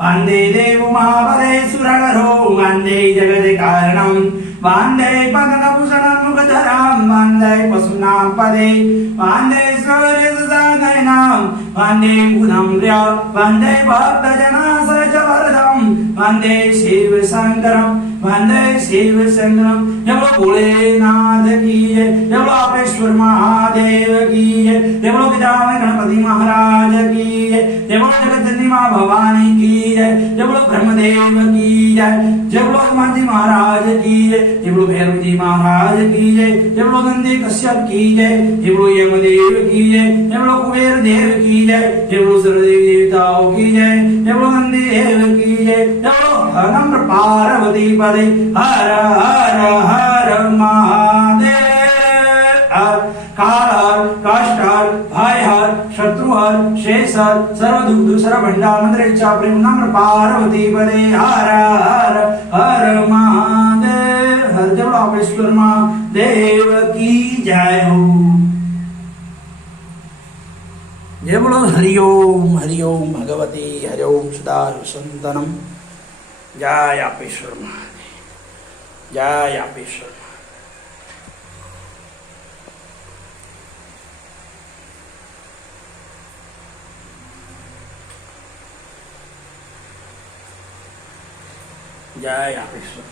वंदे देव महाबले सुरगरो वंदे जगदे कारणम वंदे पदनभूषणं मुखधरं वंदे पशूनां पदे वंदे सूर्यसुजानयनं वंदे बुधं वंदे भक्तजनासरजवरदं वंदे शिवशंकरं वंदे शिवशंकरं। जय बोलो भोलेनाथ की जय, जय बोलो आपरेश्वर महादेव की जय, जय बोलो गजानन गणपति महाराज की जय, जय बोलो जगतजननी मां भवानी की जय, जय बोलो ब्रह्मदेव की जय, जय बोलो हनुमान जी महाराज की जय, जय बोलो भैरव जी महाराज की जय, जय बोलो नंदी कश्यप की जय, जय बोलो यमदेव की जय, जय बोलो कुबेर देव की जय, जय बोलो सर्वदेवी देवताओं की जय, जय बोलो नंदी देव की जय, जय बोलो नम्र पार्वती पदे हर हर हर महादेव। काल काष्ट भय हर शत्रु हर शेष हर सर्व दुख दूसरा भंडार मंत्र इच्छा प्रेम नम्र पार्वती पदे हर हर हर महादेव। हर जय आपरेश्वर महादेव की जय हो। जय बोलो हरिओम भगवती हरिओम सदा संतनम। जय आपरेश्वर महादेव, जय आपरेश्वर। जय आपरेश्वर।